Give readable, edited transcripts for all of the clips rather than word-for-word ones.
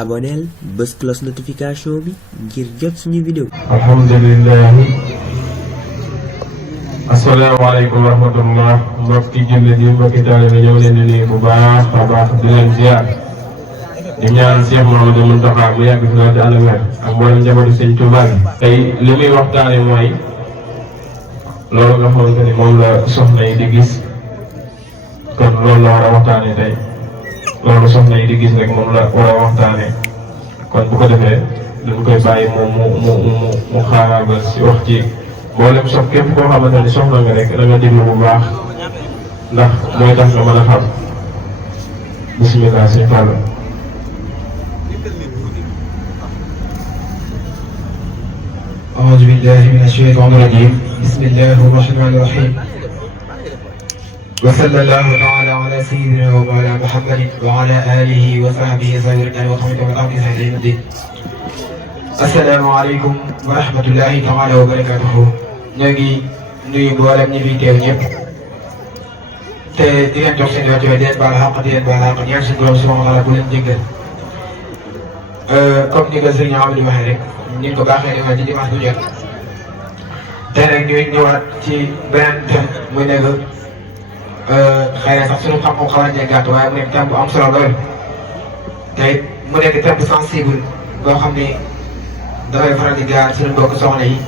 aboneel bës cloche notification bi ngir jot suñu vidéo. alhamdulilah. asalaamaaleykum wa rahmatullah. mbokki jullit yi mbokki taalibe ñëw leen di nuyu bu baax a baax di leen ziar di ñaan Cheikh Mouhamadou Mountakha mu yàgg fi loolu di ànd ak wér ak mboolem njabootu Sëñ Tuubaa gi. tey li muy waxtaane mooy loolu nga xamante ni moom la soxna yi di gis kon loolu la war a waxtaane tey loolu soxna yi di gis rek moom la war a waxtaane kon bu ko defee dañ koy bàyyi mu xaaral si wax ci mboolem sox képp koo xamante ni soxna nga rek da nga déglu bu baax ndax mooy tax nga mën a xam bismillah sëñ Fallou. أعوذ بالله من الشيطان الرجيم بسم الله الرحمن الرحيم وصلى الله تعالى على سيدنا ومولانا محمد وعلى آله وصحبه وسلم وتعالى سيدنا الدين. السلام عليكم ورحمة الله تعالى وبركاته. نجي nuyu mboolem ñi fi teew ñëpp te di leen jox seen wàccuwaay di leen baal xaq di leen baal xaq ñaan suñu borom subhanahu wa taala bu leen jéggal comme ni ko sëriñ Amadou waxee rek ñu ngi ko baaxee defal ci dimanche bu jot te nag ñuy ñëwaat ci beneen thème muy nekk xëy na sax suñu xam-xam xaw nañu gàtt waaye mu nekk thème bu am solo lool te it mu nekk thème bu sensible boo xam ni dafay faral di gaar suñu mbokk soxna yi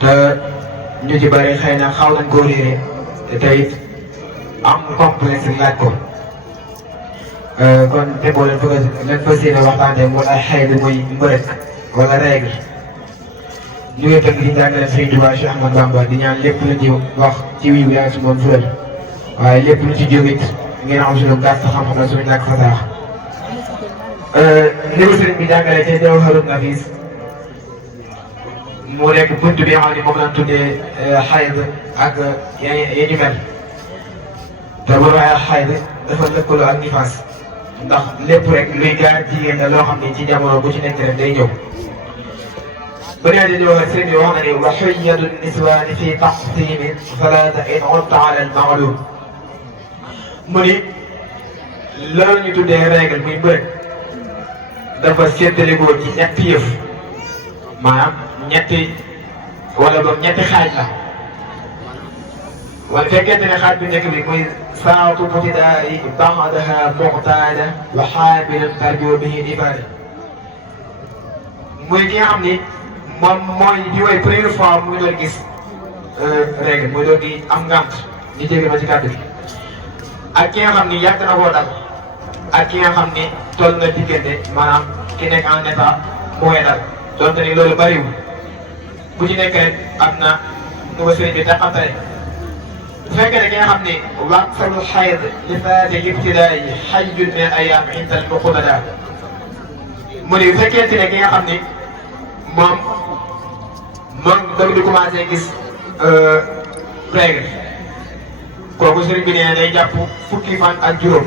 te ñu ci bëri xëy na xaw nañ koo réere te tey am complexe laaj ko kon te boo leen fas yéene waxtaanee mooy ay xëy na mooy mbërëk wala règle ñu ngi tënk di jàngale Sëriñ Tuubaa Cheikh Ahmadou Bamba di ñaan lépp lu ci wax ci wiiw yaa si moom fulal waaye lépp lu ci jógit ngeen am suñu gàtt xam-xam la suñu ñàkk fasaax li ko sëriñ bi jàngale ci Jawharun Nafiis mu nekk bunt bi nga xam ne moom lañ tuddee xayd ak ya ñu mel te bu waxee xayd dafa lëkkaloo ak nifaas ndax lépp rek luy gaar jigéen la loo xam ne ci jamono bu ci nekk rek day ñëw. bu nee dañuy wax sëriñ bi wax na ni wa xuyyatu niswaani fi taqsimi salaata in utta ala al maalum mu ni loolu ñu tuddee règle muy mbërëg dafa séddalikoo ci ñetti yëf maanaam ñetti wala boog ñetti xaaj la wala fekkente ne xaaj bu njëkk bi muy saatu butidaai baxdaha muxtaada wa xaabilan tarjo bihi ibaada muy ki nga xam ni moom mooy di way première fois muy doon gis règle muy doon di am ngànt ñu jéggal ma ci kàddu gi ak ki nga xam ni yàgg na koo dal ak ki nga xam ni toll na diggante maanaam ki nekk en état mooy dal donte ni loolu bariwul bu ci nekk rek am na nu ma sëriñ bi daqantale bu fekkee ne ki nga xam ni waqtul xayd li faate ibtidaay xajjun min ayaam inda al muqtada mu ne bu fekkente ne ki nga xam ni moom da di commencé gis règle kooku sëriñ bi nee day jàpp fukki fan ak juróom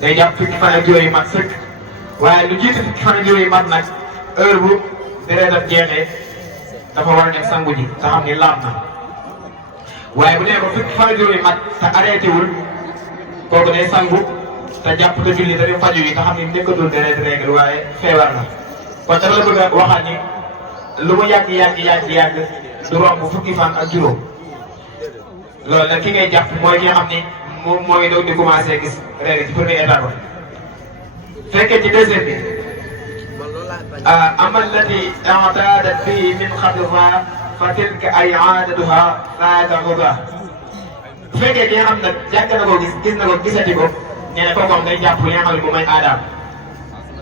day jàpp fukki fan ak juróom yi mat sëkk waaye lu jiitu fukki fan ak juróom yi mat nag heure bu deretam jeexee dafa war a dem sangu ji te xam ni laab na waaye bu dee ba fukki fan ak juróom yi mat te arrêté wul kooku day sangu te jàpp te julli te dem faju yi te xam ni nekkatul deret règle waaye feebar na kon dafa la bëgg a waxaat ni lu mu yàgg du romb fukki fan ak juróom loolu nag ki ngay jàpp mooy ki nga xam ni moom mooy doog di commencé gis règle ci premier état ba fekkee ci deuxième bi أما التي اعتادت به من خطبها فتلك أي عادتها لا تغضى. bu fekkee ki nga xam ne yàgg na ko gis na ko gisati ko nee na kooku am day jàpp li nga xam ne moom mooy aadaam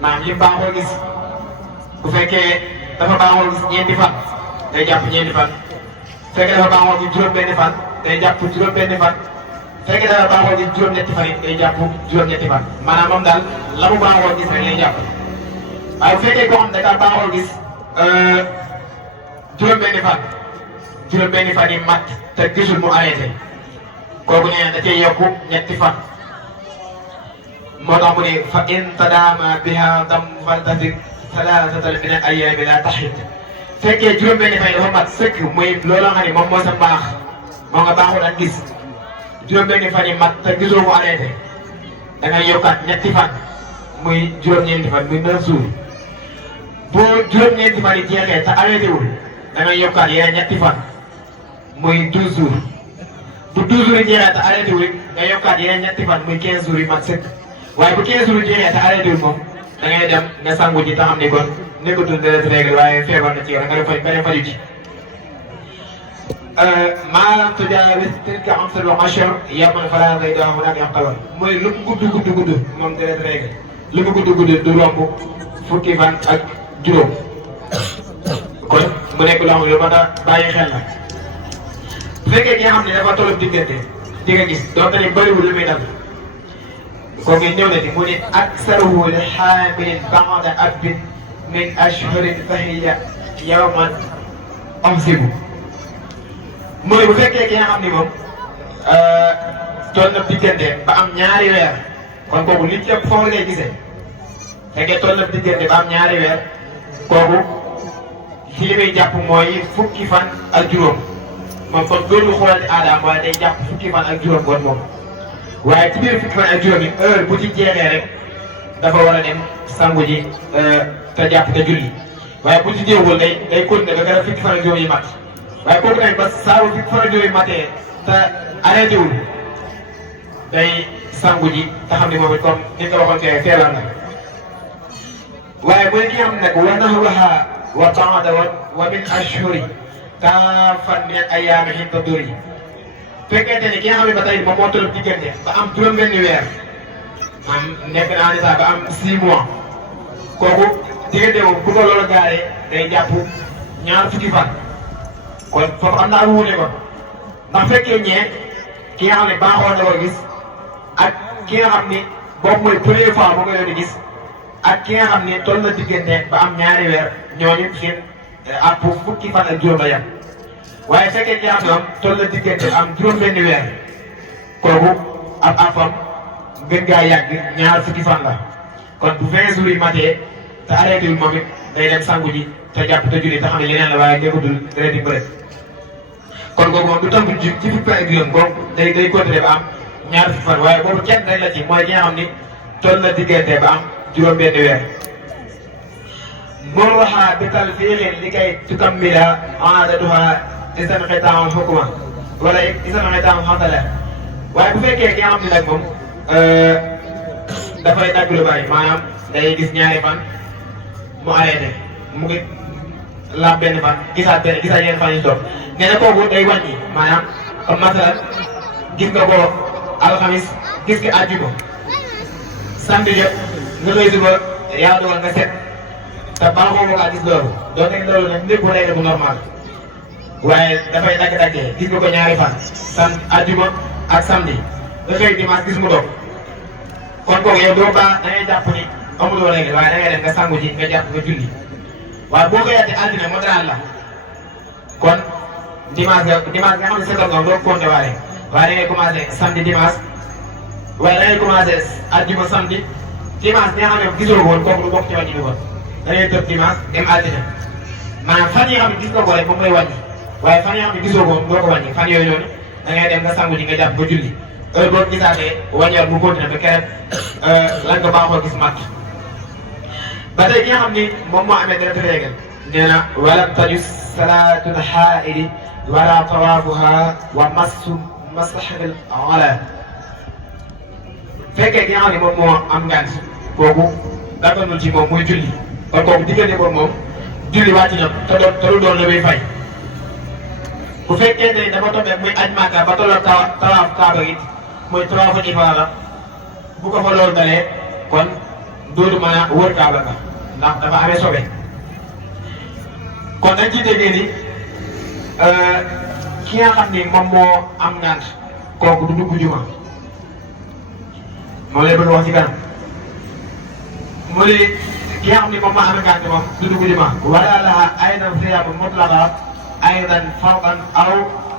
maanaam li baaxoo gis bu fekkee dafa baaxoo gis ñeenti fan day jàpp ñeenti fan bu fekkee dafa baaxoo gis juróom-benni fan day jàpp juróom-benni fan bu fekkee dafa baaxoo gis juróom-ñetti fan it day jàpp juróom-ñetti fan maanaam moom daal la mu baaxoo gis rek lay jàpp. waaye bu fekkee koo xam ne daal baaxoo gis juróom-benni fan yi mat te gisul mu arrêté kooku nee na da cee yokku ñetti fan moo tax mu ne fa in tadaama biha dam faltasik salaasatan min al ayyaami la taxit fekkee juróom-benni fan yi dafa mat sëkk muy looloo xam ne moom moo sa baax moo nga baaxul ak gis juróom-benni fan yi mat te gisoo mu arrêté da ngay yokkaat ñetti fan muy juróom-ñeenti fan muy 9 jours bu juróom-ñeenti fan yi jeexee te arrêté wul da ngay yokkaat yeneen ñetti fan muy 12 jours bu 12 jours yi jeexee te arrêté wul nga yokkaat yeneen ñetti fan muy 15 jours yi mat sëkk waaye bu 15 jours yi jeexee te arrêté wul moom da ngay dem nga sangu ji te xam ni kon nekkatul deret règle waaye feebar na ci yow nga dem faju ji. maa lam tujaawis tilka xamsatul ashhur yawman falaa zayda hunaaka yaqtawal mooy lu mu gudd moom deret règle lu mu gudd du romb fukki fan ak juróom kon mu nekk loo xam ne lu mat a bàyyi xel la bu fekkee ki nga xam ne dafa tollu diggante di nga gis donte ne bëriwul lu muy dal kooku ñëw na ci mu ne aksaruhu li xaamilin ba'da arbin min ashhurin fa hiya yawman amsibu mooy bu fekkee ki nga xam ni moom toll na diggante ba am ñaari weer kon kooku li ci ëpp foofu ngay gisee fekkee toll na diggante ba am ñaari weer kooku ci li muy jàpp mooy fukki fan ak juróom moom kon loolu xoolal aadaam waaye day jàpp fukki fan ak juróom kon moom waaye ci biir fukki fan ak juróom yi heure bu ci jeexee rek dafa war a dem sangu ji te jàpp te julli waaye bu ci jeexul day continuer ba gën a fukki fan ak juróom yi mat. waaye kooku tamit ba saabu bi fa jógee matee te arrêté wul day sangu ji te xam ne moom it comme ni nga waxoon fee feebar na waaye mooy ki nga xam ne nag wa nahwaha wa ba'da wa min ashhuri kaafan min ayyaami hinda duri fekkente ni ki nga xam ne ba tey moom moo toll diggante ba am juróom-benni weer maanaam nekk naa ne sax ba am 6 mois kooku diggante moom bu ko loolu gaaree day jàpp ñaar fukki fan. kon foofu am naa lu wuute kon ndax fekkee ñee ki nga xam ne baaxoon na ko gis ak ki nga xam ni boobu mooy première fois moo koy di gis ak ki nga xam ni toll na diggante ba am ñaari weer ñooñu seen àpp fukki fan ak juróom la yem waaye fekkee ki nga xam ne moom toll na diggante am juróom-benni weer kooku ab àppam gën gaa yàgg ñaar fukki fan la kon bu 20 jours yi matee te arrêté wul moom it day dem sangu ji te jàpp te julli te xam ne leneen la waaye nekkatul deret di bëre kon kooku moom du tënk ci fukki ak juróom kooku day continuer ba am ñaar fukki fan waaye boobu kenn rek la ci mooy ki nga xam ni toll na diggante ba am juróom-benni weer. murwaha bi talfiixin li kay tukammila aadatuha isan xitaam xukuma wala isan xitaam xamtala waaye bu fekkee ki nga xam ne nag moom dafay dagg lu bari maanaam day gis ñaari fan mu arrêté mu ngi laab benn fan gisaat yeneen fan yu toog nee na kooku day wàññi maanaam comme masalan gis nga ko alxamis gis nga àjjuma samedi jot nga koy suba yaa dogal nga set te baaxoo nga gis loolu doo nekk loolu nag lépp nekk bu normal waaye dafay dagg-daggee gis nga ko ñaari fan àjjuma ak samedi nga xëy dimanche gis mu doog kon kooku yow doo baax da ngay jàpp ni amuloo règle waaye da ngay dem nga sangu ji nga jàpp nga julli waaye boo ko yaatee altine moo daan la kon dimanche nga xam ne seetal nga doo compter waaye da ngay commencé samedi dimanche waaye da ngay commencé àjjuma samedi dimanche bi nga xam ne gisoo ko woon kooku du bokk ci wàññi bi kon da ngay tëb dimanche dem altine maanaam fan yi nga xam ne gis nga ko rek moom lay wàññi waaye fan yi nga xam ne gisoo ko woon doo ko wàññi fan yooyu noonu da ngay dem nga sangu ji nga jàpp nga julli heure boo gisaatee wàññiwaat mu continué ba keroog lan nga baaxoo gis mat ba tey ki nga xam ni moom moo amee deret règle nee na walam tajus salaatul xaaidi wala tawaafuha wa massu masaxil ala fekkee ki nga xam ne moom moo am ngant kooku daganul ci moom muy julli kon kooku diggante boobu moom julli wàcc na te lu doon la muy fay bu fekkee ne dafa tombé muy aj Màkka ba tolloo tawaaf Kaaba gi muy tawaafu ifaada bu ko fa loolu dalee kon dootu mën a wër Kaaba ga ndax dafa amee sobe kon dañ ciy déggee ni ki nga xam ni moom moo am ngant kooku du dugg juma moom lay bëgg wax ci kanam mu ne ki nga xam ni moom moo am ngant moom du dugg juma wala laha aydan siyaam mutlaqa aydan fardan aw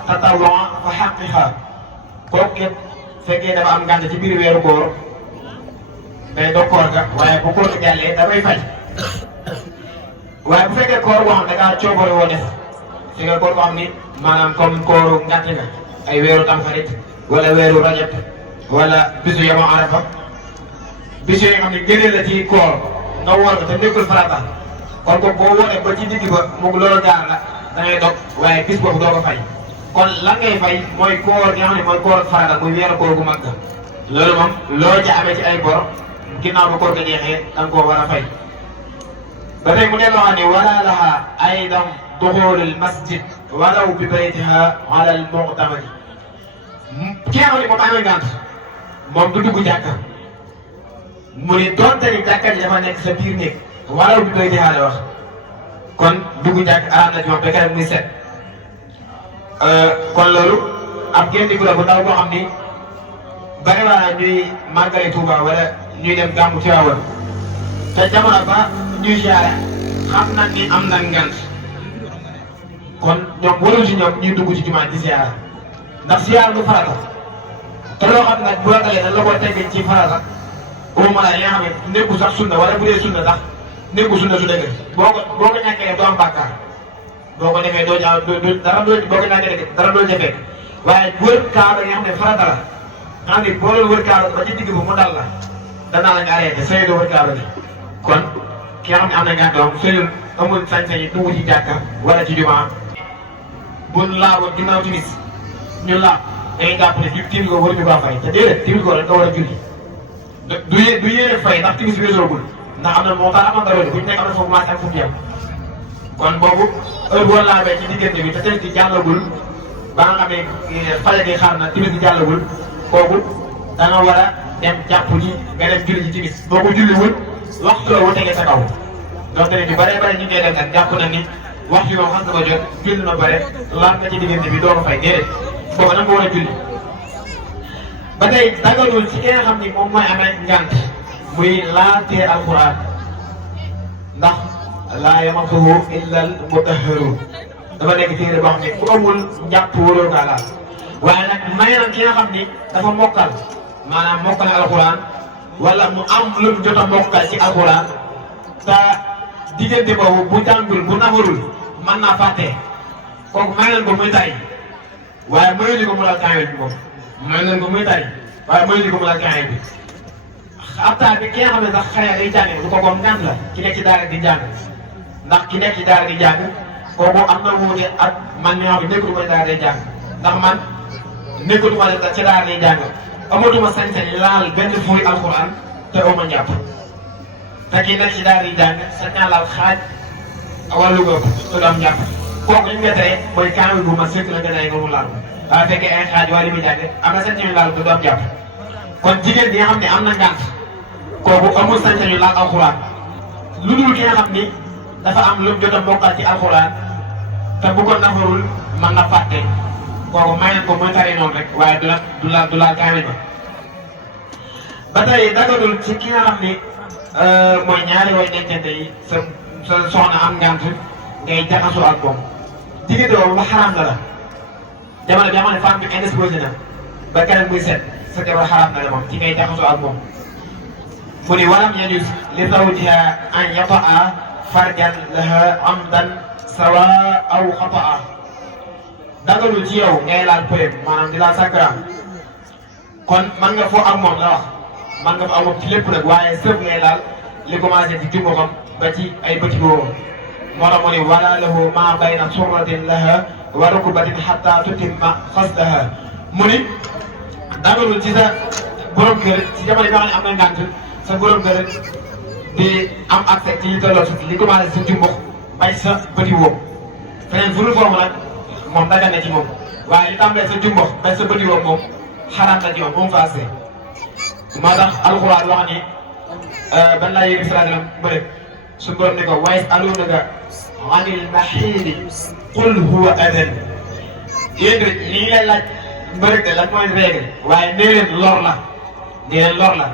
tatawwu'an fa haqqiha kooku it fekkee dafa am ngant ci biir weeru koor day dog koor ga waaye bu koor jàllee dafay fay waaye bu fekkee koor boo xam ne da ngaa coobare woo def fekkee koor boo xam ni maanaam comme kooru ngàtt nga ay weeru tamxarit wala weeru rajab wala bisu yama arafa bis yooyu nga xam ne gënee la ci koor nga woor ko te nekkul farata kon ko boo wooree ba ci digg ba mu loolu gaar la da ngay dog waaye bis boobu doo ko fay kon lan ngay fay mooy koor gi nga xam ne mooy koor farata muy weeru koor gu mag loolu moom loo ca amee ci ay bor ginnaaw ba koor ga jeexee da nga koo war a fay ba tey mu delloo xam ne wala laha aydan duxulul masjid walaw bi baytiha ala al mu'tamadi ki nga xam ne moom amee ngant moom du dugg jàkka mu ni doonte ni jàkka ji dafa nekk sa biir néeg walaw bi baytiha la wax kon dugg jàkk araam na ci moom bekk rek muy set kon loolu ab génn la bu ndaw boo xam ni bari waa ñuy màggale Tuuba wala ñuy dem gàmmu Tiwaawan te jamono ba ñuy siyaare xam nañ ni am na ngant kon ñoom warul si ñoom ñuy dugg ci jumaa di siyaare ndax siyaare du farata te loo xam nag bu la dalee dañ la ko teggee ci farata au moins li nga xam ne nekku sax sunna wala bu dee sunna sax nekku sunna su dëgg boo ko ñàkkee doo am bàkkaar boo ko defee doo ja dara doo boo ko ñàkkee dara doo ca fekk waaye wër kaaba nga xam ne farata la nga xam ne boo doon wër kaaba ba ci digg ba mu dal la danaa la nga arrêté sëy doo wër kaaba gi kon ki nga xam ne am na ngànt doom sëyul amul sañ-sañ yi dugg ci jàkka wala ci jumaa buñ laaboon ginnaaw timis ñu laab dañuy jàpp ne timis ko waruñu ko fay te déedéet timis ko dañ ko war a julli du yéene fay ndax timis weesoogul ndax am na moo tax amoon dara bu ñu nekk am na foofu commencé ak fu mu yem kon boobu heure boo laabee ci diggante bi te timis di jàllagul ba nga xam ne fajar gi xaar na timis di jàllagul kooku da nga war a dem jàpp ji nga dem julli ji timis boo ko julliwul waxtu la wu tegee sa kaw donc ñu bare bare ñu ngi dem nag jàpp na ni waxtu yoo xam nga ko jot julli na bare laal nga ci diggante bi doo ko fay déedéet boobu da nga war a julli ba tey dagalul ci ki nga xam ni moom mooy amee ngant muy laatee alquran ndax laa yamassuhu illa al mutahharun dafa nekk téere boo xam ne ku amul njàpp waroo kaa laal waaye nag may na ki nga xam ni dafa mokkal maanaam mokkal alquran wala mu am lu mu jot a mokkal ci alquran te diggante boobu bu jàngul bu nafarul mën naa fàtte kooku may nañ ko muy tay waaye mayuñu ko mu laal kaamil bi moom may nañ ko muy tay waaye mayuñu ko mu laal kaamil bi xataa bi ki nga xam ne sax xëy na day jàng du ko comme ngant la ki nekk ci daara di jàng ndax ki nekk ci daara di jàng kooku am na wuute ak man mi nga xam ne nekkatuma ci daara day jàng ndax man nekkatuma ci daara day jàng amatuma sañ-sañ laal benn fuuy alxuraan te aw ma njàpp te ki nekk ci daara di jàng sañ naa laal xaaj wala lu ko te du am njàpp kooku li nga tere mooy kaamil bu ma sëkk la nga day nga mu laal waaye fekkee ay xaaj wala li muy jàng am na sañ-sañu laal te du am njàpp kon jigéen bi nga xam ne am na ngànt kooku amul sañ-sañu laal alxuraan lu dul ki nga xam ni dafa am lu mu jot a mokkal ci alxuraan te bu ko nafarul mën na fàtte kooku may nañ ko muy tari noonu rek waaye du laal kaamil ba ba tey dagadul ci ki nga xam ni mooy ñaari way dencante yi sa soxna am ngànt ngay jaxasoo ak moom diggante boobu ba xaraam la jamono bi nga xam ne femme bi indisposé na ba keneen muy set sa jabar xaraam na la moom ci ngay jaxasoo ak moom mu ni walam yajuz li zawjiha an yata'a farjan laha amdan sawa aw xata'a dagalul ci yow ngay laal pëyam maanaam di laal sakra kon man nga foo ak moom la wax man nga fa ak moom ci lépp nag waaye sëf ngay laal li commencé ci jumboxam ba ci ay bëti boobu moo tax mu ni wala lahu ma bayna surratin laha wa rukbatin hatta tutimma xasdaha mu ni dagalul ci sa borom kër ci jamono bi nga xam ne am na ngànt sa borom kër di am accès ci li tolloo li commencé sa jumbox bay sa bëti boobu feneen fu dul foofu nag moom dagan na ci moom waaye li tàmbalee sa jumbox bay sa bëti boobu moom xaraam na ci moom moom faase moo tax alxuraan wax ni ban laa yéegi sallallahu bëri su borom ne ko wa yas'alunaka anil mahiidi qul huwa adan yéen li ngi lay laaj mbërëg de lan mooy règle waaye nee leen lor la nee leen lor la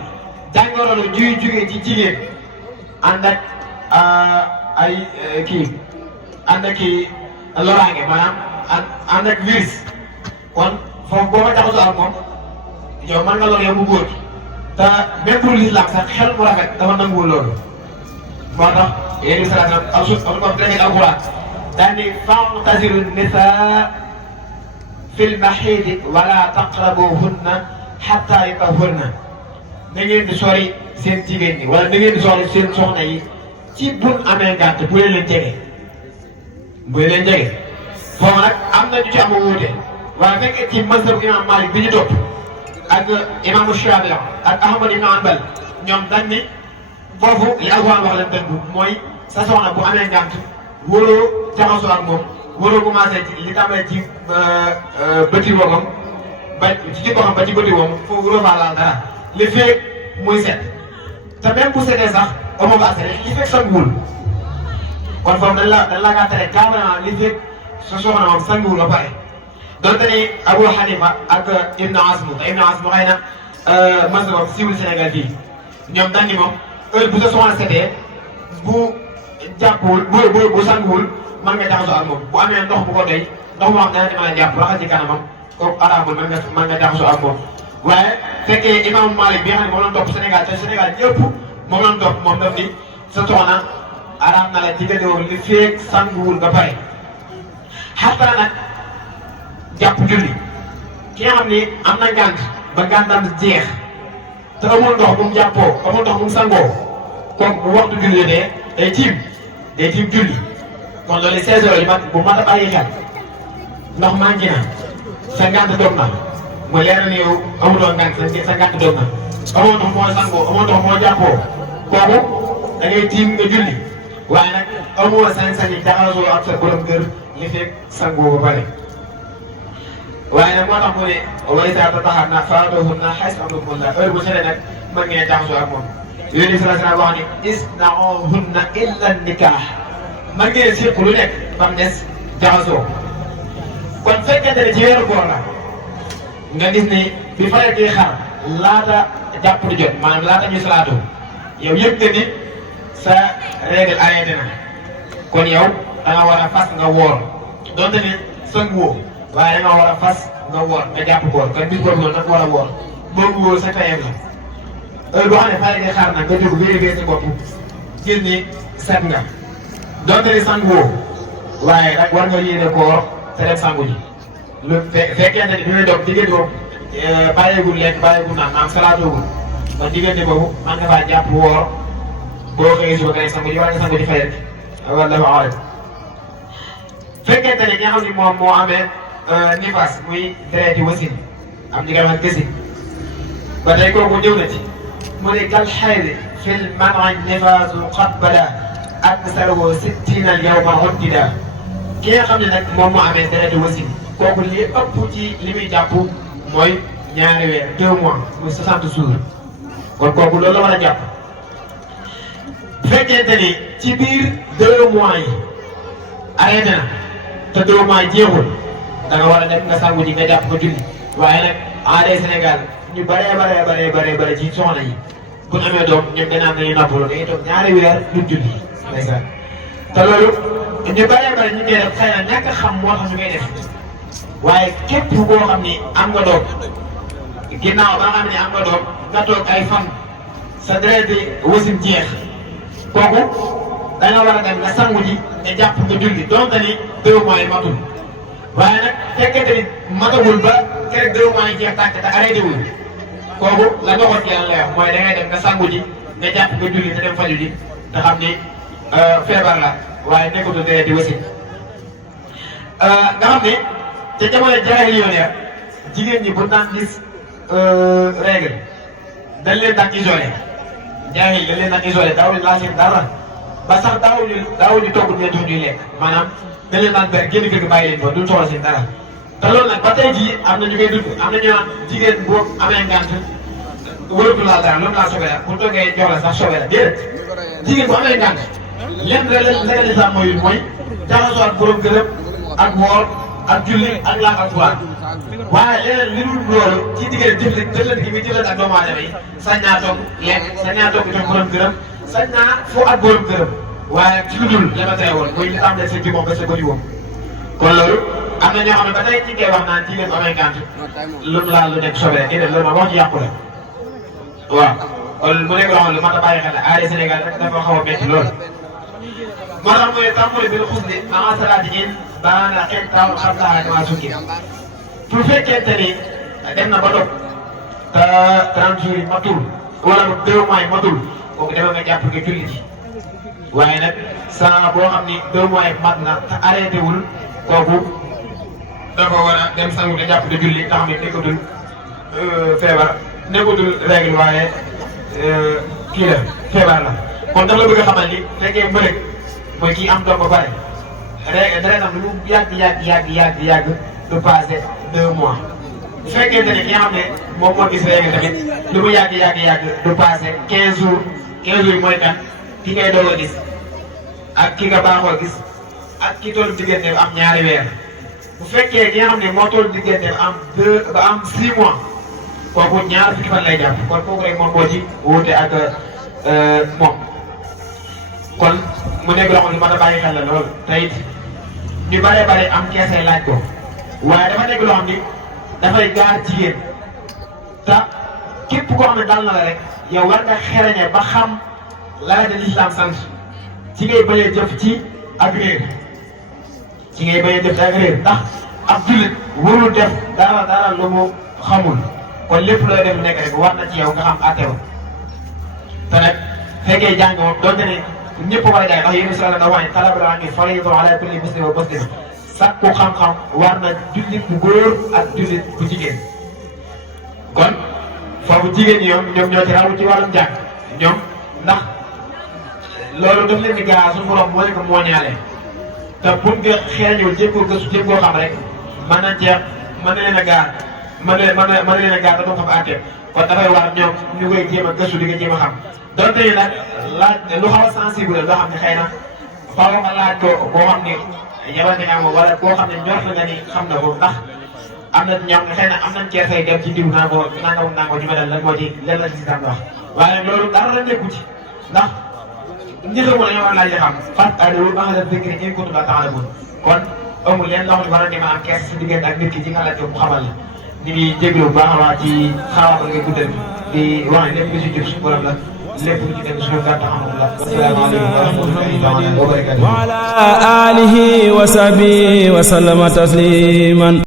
jàngoro la juy jugee ci jigéen ànd ak ay ànd ak loraange maanaam ànd ak virus kon foofu boo ma jaxasoo ak moom yow mën nga lor yow bu góor te même pour l'islam sax xel mu rafet dafa nanguwul loolu moo tax yéen i salaam am ko dégg alquran daan ni fa'tazilu nisaa fil mahiidi wala taqrabuhunna hatta yatahharna na ngeen di sori seen jigéen ñi wala na ngeen di sori seen soxna yi ci buñ amee gàtt bu leen jege bu leen jege foofu nag am na ñu ci am wuute waaye fekkee ci mazhab imam Malik bi ñu topp ak imam Shafi'i ak Ahmad ibn Hanbal ñoom dañ ni foofu li Alxuraan wax leen tënku mooy sa soxna bu amee gàtt wóoroo jaxasoo ak moom wóoroo commencé ci li tàmbalee ci bëti woogam ba ci boppam ba ci bëti woom foofu wóoroo faa laal dara li fekk muy set te même bu setee sax amoo ko accès li fekk sanguwul kon foofu dañ la kaa tere carrément li fekk sa soxna moom sanguwul ba pare donte ni Abu Hanifa ak Ibn Azm te Ibn Azm xëy na masabam siiwul Sénégal fii ñoom dañ ni moom heure bu sa soxna setee bu jàppul bu sanguwul mën nga jaxasoo ak moom bu amee ndox bu ko doy ndox moo xam ne dana demal a jàpp raxas ci kanamam kooku araamul mën nga jaxasoo ak moom waaye fekkee imam Malik bi nga xam ne moom lañ topp Sénégal te Sénégal ñëpp moom lañ topp moom daf ni sa soxna araam na la jigéen li feeg sanguwul ba pare xataa nag jàpp julli ki nga xam ni am na ngànt ba ngàntam jeex te amul ndox bu mu jàppoo amul ndox bu mu sangoo kooku bu waxtu julli day tiim julli kon loolu 16 heures yi bu mat a bàyyi xel ndox manqué na sa ngànt dog na mu leer ni yow amuloo ngànt sa ngànt dog na amoo ndox moo sangoo amoo ndox moo jàppoo kooku da ngay tiim nga julli waaye nag amoo sañ-sañi jaxasoo ak sa borom kër li fekk sangoo ba pare waaye nag moo tax mu ne wa izaa tatahharna fa'tuuhunna haysu amarakumullah heure bu sene nag mën ngeen jaxasoo ak moom yooyu ni sala wax ni isna'uhunna illa nikaah mën ngeen séq lu nekk ba mu des jaxasoo kon fekkente ne ci weeru koor la nga gis ni bi faral di xar laata jàpp di jot maanaam laata ñu salaatu yow yëpp nga ni sa règle arrêté na kon yow da nga war a fas nga woor donte ni sanguwoo waaye da nga war a fas nga woor nga jàpp koor kon bis boobu noonu da nga war a woor boobu wóor sa tayam la heure boo xam ne faral di xaar nag nga jóg vérifier sa bopp gis ni set nga donte ni sanguwoo waaye nag war nga yéene koor te dem sangu ji lu fekkente ni bi muy doog diggante boobu bàyyeegul lekk bàyyeegul naan maanaam salaatoogul kon diggante boobu man nga faa jàpp woor boo xëyee suba nga dem sangu ji wala nga sangu ji fayal wallahu a'lam fekkente ni nga xam ni moom moo amee nifaas muy dereeti wasin am ñi nga wax gësin ba tey kooku ñëw na ci mu ne kal xayri fil man'i nifaasu qad bada aksaruhu 60 al yawma uddida ki nga xam ne nag moom moo amee dereeti wasin kooku li ëpp ci li muy jàpp mooy ñaari weer 2 mois muy 60 jours kon kooku loolu la war a jàpp fekkente ni ci biir 2 mois yi arrêté na te 2 mois yi jeexul da nga war a dem nga sangu ji nga jàpp ko julli waaye nag aaday Sénégal ñu bare ci soxna yi bu ñu amee doom ñoom gannaaw nañu noppalu dañuy toog ñaari weer duñ julli ndeysaan te loolu ñu bare ñu koy def xëy na ñàkk xam moo tax ñu koy def waaye képp koo xam ni am nga doom ginnaaw ba nga xam ne am nga doom nga toog ay fan sa deret bi wasin jeex kooku da nga war a dem nga sangu ji nga jàpp nga julli donte ni 2 mois yi matul waaye nag fekkente ni matagul ba keroog 2 mois yi jeex tàkk te arrêté wul kooku la doxoon ci yàlla lay wax mooy da ngay dem nga sangu ji nga jàpp nga julli te dem faju ji te xam ni feebar la waaye nekkutul deret di wasin nga xam ne te jamono jaahil yoon ya jigéen ñi bu daan gis règle dañ leen daan isolé jaahil dañ leen daan isolé daawuñu laa seen dara ba sax daawuñu togg ñu jox ñuy lekk maanaam dañ leen daan ber génn kër gi bàyyi leen fa duñ soxla seen dara te loolu nag ba tey jii am na ñu koy dund am na ñu naan jigéen boo amee ngant wërëtu laa dara loolu laa sobe la bu toggee jox la sax sobe la déedéet jigéen bu amee ngant lenn leneen lislaam mooy jaxasoo ak borom këram ak woor ak julli ak laaf ak Alxuraan waaye leneen li dul loolu ci diggante jëflante gi muy jëflante ak doomu aadama yi sañ naa toog lekk sañ naa toog jox borom këram sañ naa foo ak borom këram waaye ci lu dul la ma tere woon muy li am ne sa ji moom ba sa bëri woon kon loolu am na ñoo xam ne ba tey ci koy wax naan jigéen bu amee ngant lu mu laal lu nekk sobe la déedéet loolu ma wax ci yàqu la waaw kon mu nekk loo xam ne lu mat a bàyyi xel la aada Sénégal rek dafa xaw a métti lool moo tax mooy tàmbali bi la xus ni maa salaati in baana xen taw xam laa maa sukki bu fekkente ni dem na ba dog te 30 jours yi matul wala 2 mois matul kooku demal nga jàpp nga julli ci waaye nag saa boo xam ni 2 mois mat na te arrêté wul kooku dafa war a dem sangu te jàpp te julli nga xam ne nekkatul feebar nekkatul règle waaye kii la feebar la kon dafa la bëgg a xamal ni fekkee mbërëg mooy kii am doom ba pare deretam lu mu yàgg du passé 2 mois bu fekkente ne ki nga xam ne moom moo gis règle tamit lu mu yàgg du passé 15 jours 15 jours yi mooy kan ki ngay doog a gis ak ki nga baaxoo gis ak ki toll diggante am ñaari weer bu fekkee ki nga xam ne moo toll diggante am 6 mois kooku ñaar fukki fan lay jàpp kon kooku rek moom moo ci wuute ak moom kon mu nekk loo xam ne mën a bàyyi xel la lool te it ñu bare am keesay laaj ko waaye dafa nekk loo xam ni dafay gaar jigéen te képp koo xam ne dal na la rek yow war nga xereñe ba xam la la lislaam sant ci ngay bañ a jëf ci ak réer ndax ab jullit warul def dara lu mu xamul kon lépp looy def nekk rek war na ci yow nga xam àtteew te nag fekkee jàng moom doonte ne ñëpp war a jàng ndax yéen si la da wax ne talabul ilmi fariidatun ala kulli muslimin wa muslima sàkku xam-xam war na jullit bu góor ak jullit bu jigéen kon foofu jigéen ñi ñoom ñoo ci rawu ci wàllum jàng ñoom ndax loolu daf leen di gaa suñu borom moo leen ko mooñaale te buñ ko xeeñul jéem koo gëstu jéem koo xam rek mën na leen a gaar mën na leen a gaar te doo xam àtte kon dafay war ñoom ñu koy jéem a gëstu di ko jéem a xam donte ni nag laaj lu xaw a sensible loo xam ne xëy na faaw nga laaj ko boo xam ne yabante nga moom wala boo xam ne njort nga ni xam na ko ndax am na ñoom xëy na am nañ keesay dem ci diw naa ko nangam ñu mel lan moo ci leen la lislaam wax waaye loolu dara la nekku ci ndax ñi xamul dañoo war a laaj xam fas'alu ahla zikri in kuntum laa ta'lamuun kon amul leen loo xam ne war na am kees si diggante ak nit ki ci nga laaj ko mu xamal la ñu ngi jégalu bu baax a baax ci xaawaabal ngay guddal di wax ne lépp lu si jub suñu borom la lépp lu ci dem suñu gàtt xam-xam la asalaamaaleykum wa rahmatullahi wa barakatuh wa ala alihi wa sahbihi wa sallama tasliman